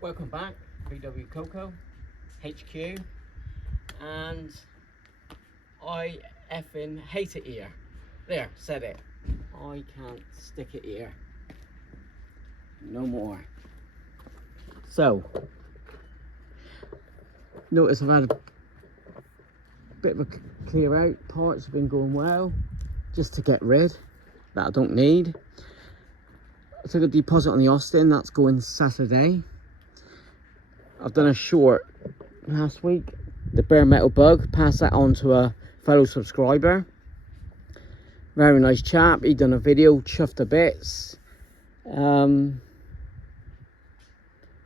Welcome back, vwcoco HQ, and I effing hate it here. There, said it. I can't stick it here. No more. So, notice I've had a bit of a clear out. Parts have been going well, just to get rid that I don't need. I took a deposit on the Austin, that's going Saturday. I've done a short last week, the bare metal bug, passed that on to a fellow subscriber. Very nice chap, he done a video, chuffed to bits. Yeah,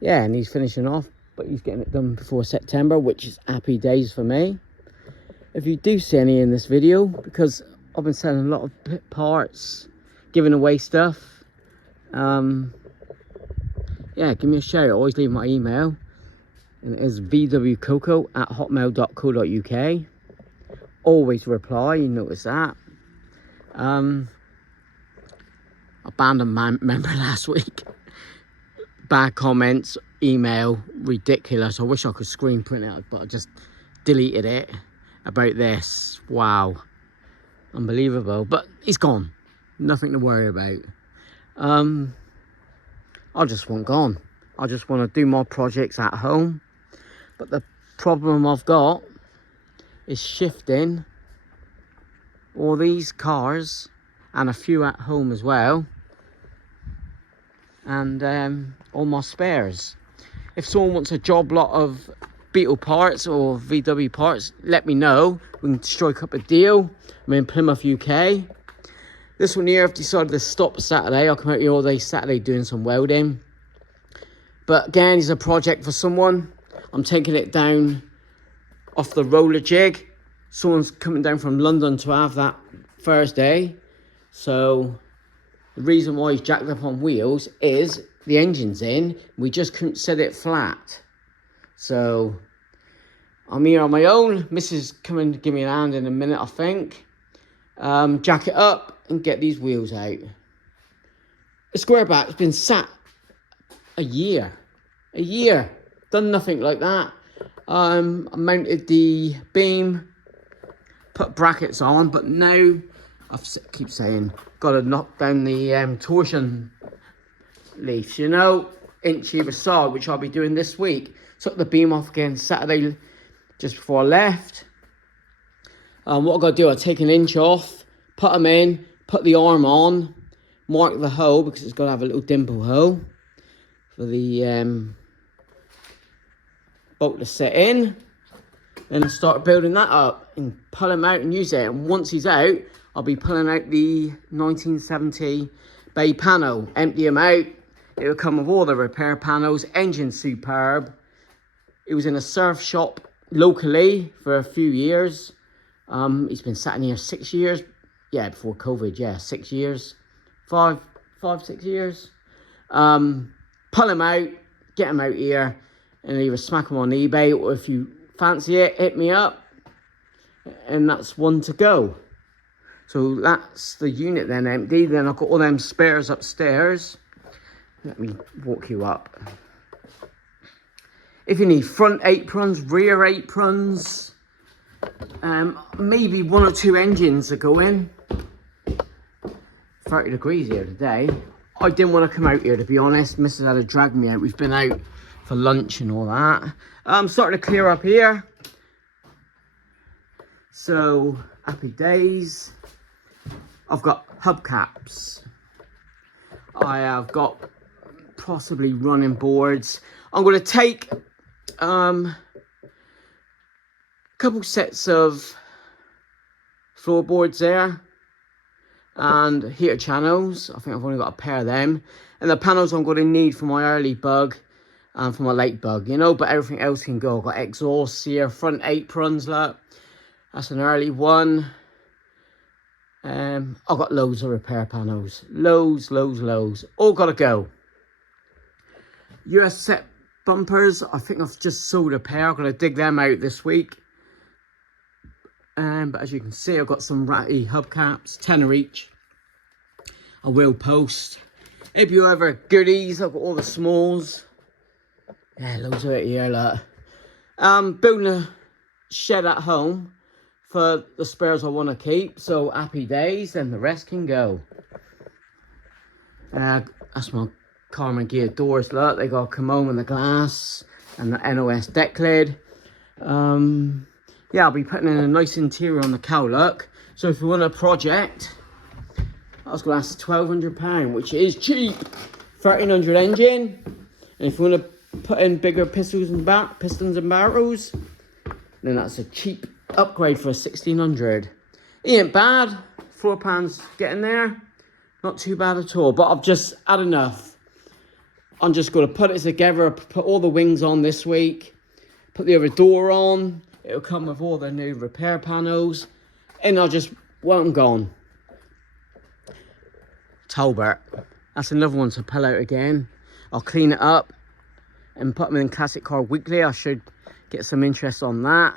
and he's finishing off, but he's getting it done before September, which is happy days for me. If you do see any in this video, because I've been selling a lot of parts, giving away stuff, yeah, give me a shout. I always leave my email, and it is vwcoco@hotmail.co.uk. Always reply, you notice that. I banned a member last week. Bad comments, email, ridiculous. I wish I could screen print it, but I just deleted it about this. Wow, unbelievable. But he's gone, nothing to worry about. I just want gone. I just want to do my projects at home. But the problem I've got is shifting all these cars and a few at home as well, and all my spares. If someone wants a job lot of Beetle parts or VW parts, let me know. We can strike up a deal. I'm in Plymouth, UK. This one here, I've decided to stop Saturday. I'll come out here all day Saturday doing some welding. But again, it's a project for someone. I'm taking it down off the roller jig. Someone's coming down from London to have that Thursday. So the reason why he's jacked up on wheels is the engine's in. We just couldn't set it flat. So I'm here on my own. Mrs. coming to give me a hand in a minute, I think. Jack it up and get these wheels out. The square back's been sat a year. Done nothing like that. I mounted the beam, put brackets on, but now I keep saying got to knock down the torsion leaves, you know, inch either side, which I'll be doing this week. Took the beam off again Saturday just before I left. What I got to do, I take an inch off, put them in, put the arm on, mark the hole because it's got to have a little dimple hole for the bolt to set in, and start building that up and pull him out and use it. And once he's out, I'll be pulling out the 1970 bay panel, empty him out. It will come with all the repair panels, engine superb. It was in a surf shop locally for a few years. He's been sat in here 6 years. Yeah, before COVID, yeah, 6 years. 6 years. Pull him out, get him out here, and either smack him on eBay, or if you fancy it, hit me up. And that's one to go. So that's the unit then empty. Then I've got all them spares upstairs. Let me walk you up. If you need front aprons, rear aprons, maybe 1 or 2 engines are going. 30 degrees here today. I didn't want to come out here, to be honest. Mrs. had to drag me out. We've been out for lunch and all that. I'm starting to clear up here. So, happy days. I've got hubcaps. I have got possibly running boards. I'm going to take a couple sets of floorboards there and heater channels. I think I've only got a pair of them. And the panels I'm going to need for my early bug and for my late bug, you know, but everything else can go. I've got exhausts here, front aprons, look. That's an early one. I've got loads of repair panels. Loads. All got to go. US set bumpers. I think I've just sold a pair. I'm going to dig them out this week. But as you can see, I've got some ratty hubcaps, tenner each. A wheel post. If you ever goodies, I've got all the smalls. Yeah, loads of it here, look. Building a shed at home for the spares I want to keep. So happy days, and the rest can go. That's my Karma Gear doors, look. They got a Commode in the glass and the NOS deck lid. Yeah, I'll be putting in a nice interior on the cow, look. So if you want a project, I was going to ask £1,200, which is cheap. 1300 engine. And if you want to put in bigger pistons and barrels, then that's a cheap upgrade for a 1600. It ain't bad. Floor pan's getting there. Not too bad at all. But I've just had enough. I'm just going to put it together. Put all the wings on this week. Put the other door on. It'll come with all the new repair panels. And I'll just, well, I'm gone. Talbot. That's another one to pull out again. I'll clean it up and put them in Classic Car Weekly. I should get some interest on that.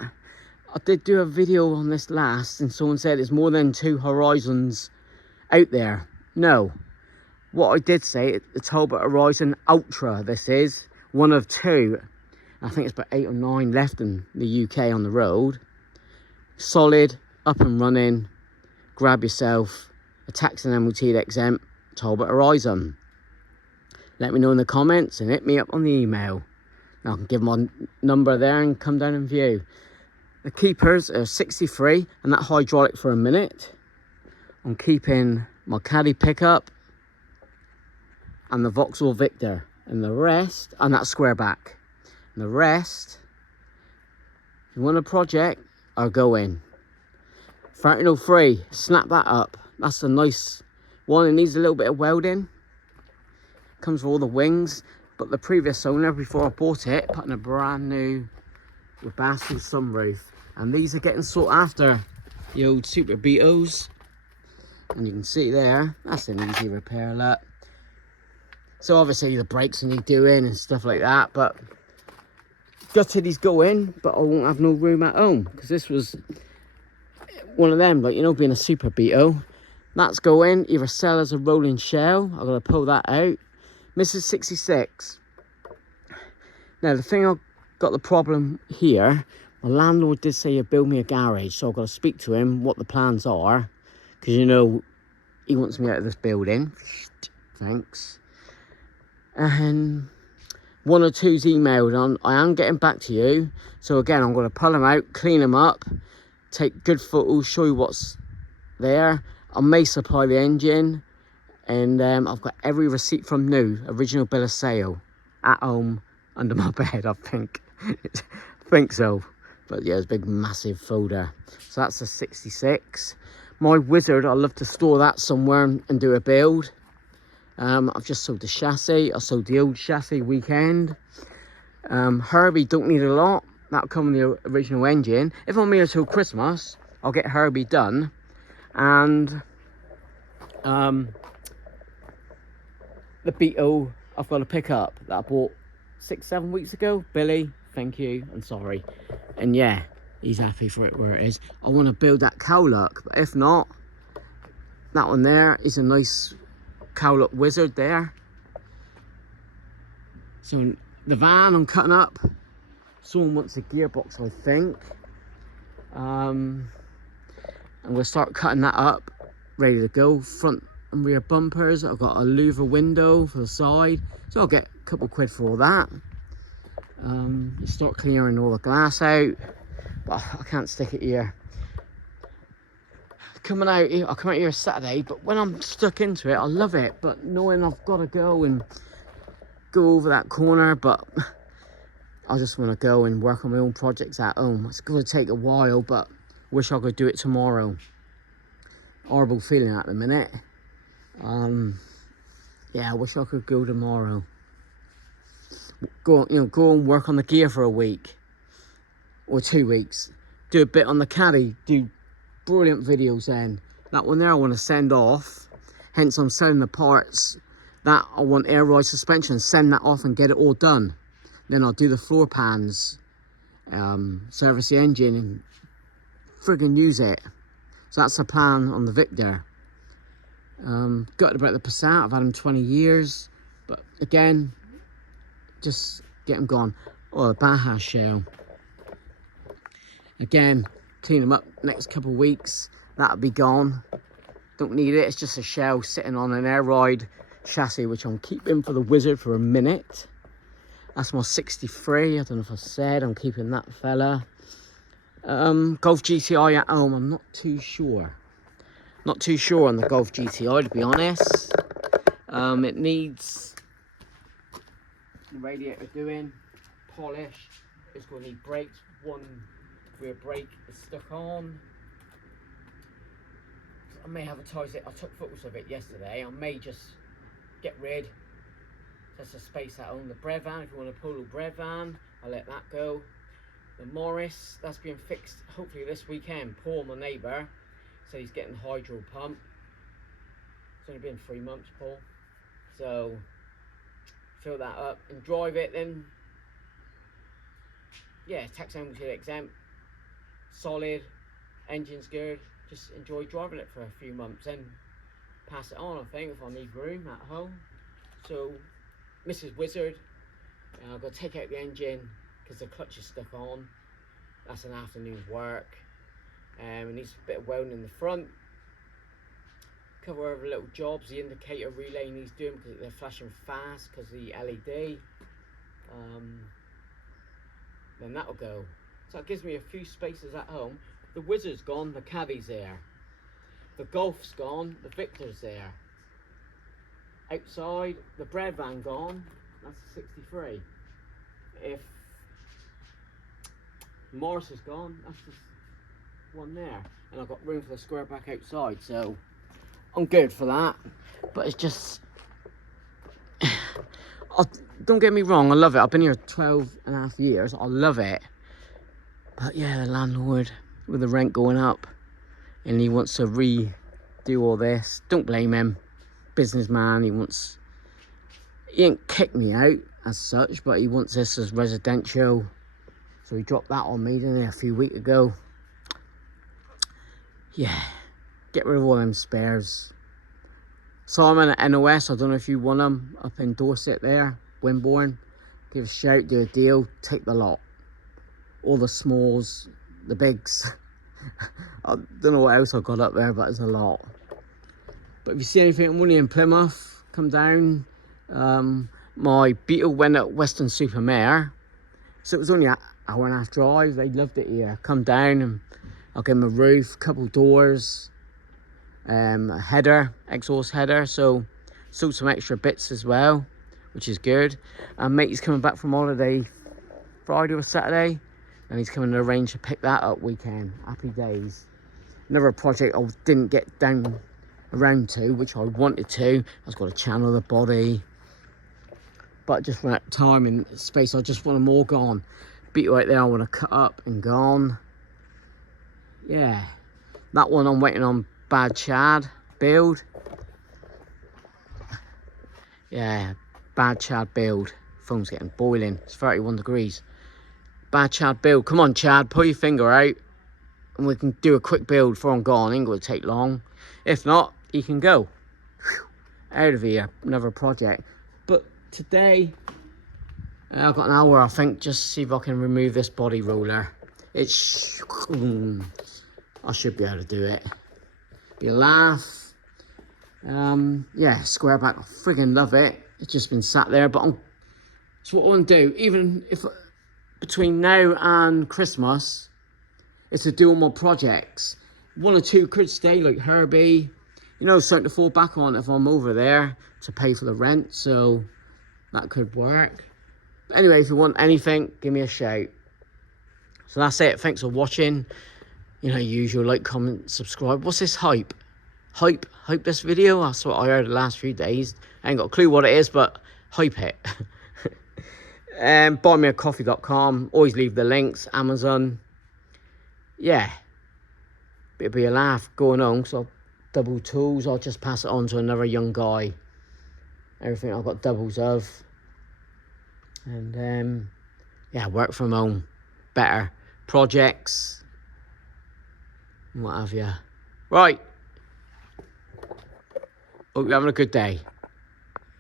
I did do a video on this last, and someone said there's more than 2 Horizons out there. No. What I did say, the Talbot Horizon Ultra, this is one of 2. I think it's about 8 or 9 left in the UK on the road. Solid, up and running. Grab yourself a tax and MOT exempt Talbot Horizon. Let me know in the comments and hit me up on the email. I can give my number there and come down and view. The keepers are 63 and that hydraulic for a minute. I'm keeping my Caddy pickup and the Vauxhall Victor, and the rest, and that square back. And the rest, if you want a project, I'll go in. 1303, snap that up. That's a nice one. It needs a little bit of welding. Comes with all the wings, but the previous owner, before I bought it, put in a brand new Webasto sunroof, and these are getting sought after, the old Super Beetles, and you can see there, that's an easy repair, look. So obviously the brakes need doing and stuff like that, but gutted these go in, but I won't have no room at home, because this was one of them, like, you know, being a Super Beetle. That's going, either sell as a rolling shell, I'm going to pull that out. Mrs. 66. Now the thing I've got the problem here, my landlord did say he'd build me a garage, so I've got to speak to him what the plans are, because you know he wants me out of this building. Thanks. And 1 or 2's emailed on. I am getting back to you, so again I'm going to pull them out, clean them up, take good photos, show you what's there. I may supply the engine. And I've got every receipt from new, original bill of sale, at home, under my bed, I think. I think so. But yeah, it's a big, massive folder. So that's a 66. My Wizard, I love to store that somewhere and do a build. I've just sold the chassis. I sold the old chassis weekend. Herbie don't need a lot. That'll come with the original engine. If I'm here till Christmas, I'll get Herbie done. And the Beetle I've got to pick up that I bought 6-7 weeks ago. Billy, thank you and sorry. And yeah, he's happy for it where it is. I want to build that cowlock, but if not, that one there is a nice cowlock Wizard there. So the van I'm cutting up, someone wants a gearbox, I think. And we'll start cutting that up, ready to go. Front and rear bumpers. I've got a louver window for the side, so I'll get a couple quid for all that. Start clearing all the glass out, but I can't stick it here. Coming out here, I'll come out here Saturday, but when I'm stuck into it, I love it. But knowing I've got to go and go over that corner, but I just want to go and work on my own projects at home. It's going to take a while, but wish I could do it tomorrow. Horrible feeling at the minute. Yeah, I wish I could go tomorrow. Go and work on the gear for a week or 2 weeks. Do a bit on the caddy. Do brilliant videos then. That one there I want to send off. Hence I'm selling the parts. That I want air ride suspension. Send that off and get it all done. Then I'll do the floor pans. Service the engine and friggin' use it. So that's the plan on the Victor. Gutted about the Passat. I've had him 20 years, but again, just get them gone. Or a Baja shell. Again, clean them up next couple of weeks. That'll be gone. Don't need it. It's just a shell sitting on an air ride chassis, which I'm keeping for the Wizard for a minute. That's my 63. I don't know if I said I'm keeping that fella. Golf GTI at home. I'm not too sure. Not too sure on the Golf GTI, to be honest. It needs the radiator doing, polish. It's going to need brakes. One rear brake is stuck on. I may advertise it. I took photos of it yesterday. I may just get rid. That's a space at home. The bread van, if you want a polo bread van, I'll let that go. The Morris, that's being fixed hopefully this weekend. Paul, my neighbour, said he's getting hydro pump. It's only been 3 months, Paul. So fill that up and drive it. Then yeah, tax ownership exempt, solid, engine's good. Just enjoy driving it for a few months and pass it on, I think, if I need room at home. So Mrs. Wizard, I've got to take out the engine because the clutch is stuck on. That's an afternoon's work. It needs a bit of welding in the front. Cover over little jobs. The indicator relay needs doing because they're flashing fast because of the LED. Then that'll go. So it gives me a few spaces at home. The Wizard's gone, the Caddy's there. The Golf's gone, the Victor's there. Outside, the bread van gone, that's a 63. If Morris is gone, that's just one there. And I've got room for the square back outside, so I'm good for that. But it's just, don't get me wrong, I love it. I've been here 12 and a half years, I love it. But yeah, the landlord, with the rent going up, and he wants to redo all this. Don't blame him. Businessman, he ain't kicked me out as such, but he wants this as residential. So he dropped that on me, didn't he, a few weeks ago. Yeah, get rid of all them spares. Simon at NOS, I don't know if you want them, up in Dorset there, Wimborne. Give a shout, do a deal, take the lot. All the smalls, the bigs. I don't know what else I got up there, but it's a lot. But if you see anything money in Plymouth, come down. My Beetle went at Western Supermare, so it was only an hour and a half drive. They loved it here. Come down and I'll give them a roof, couple doors, a header, exhaust header, so still some extra bits as well, which is good. Mate's coming back from holiday Friday or Saturday, and he's coming to arrange to pick that up weekend. Happy days. Another project I didn't get around to, which I wanted to. I was got to channel the body, but just for that time and space, I just want them all gone. Beetle right there, I want to cut up and gone. Yeah, that one I'm waiting on Bad Chad build. Yeah, Bad Chad build. Phone's getting boiling. It's 31 degrees. Bad Chad build. Come on, Chad, pull your finger out and we can do a quick build before I'm gone. Ain't going to take long. If not, he can go. Whew. Out of here. Another project. But today, I've got an hour, I think, just to see if I can remove this body roller. It's... I should be able to do it. Be a laugh. Yeah, square back. I friggin' love it. It's just been sat there, but it's what I want to do. Even if between now and Christmas, it's to do all my projects. 1 or 2 could stay, like Herbie. You know, something to fall back on if I'm over there to pay for the rent. So that could work. Anyway, if you want anything, give me a shout. So that's it. Thanks for watching. You know, usual, like, comment, subscribe. What's this hype? Hype this video? That's what I heard the last few days. I ain't got a clue what it is, but hype it. Buymeacoffee.com. Always leave the links. Amazon. Yeah. It'll be a laugh going on, so double tools. I'll just pass it on to another young guy. Everything I've got doubles of. And yeah, work from home. Better. Projects. What have you. Right. Hope you're having a good day.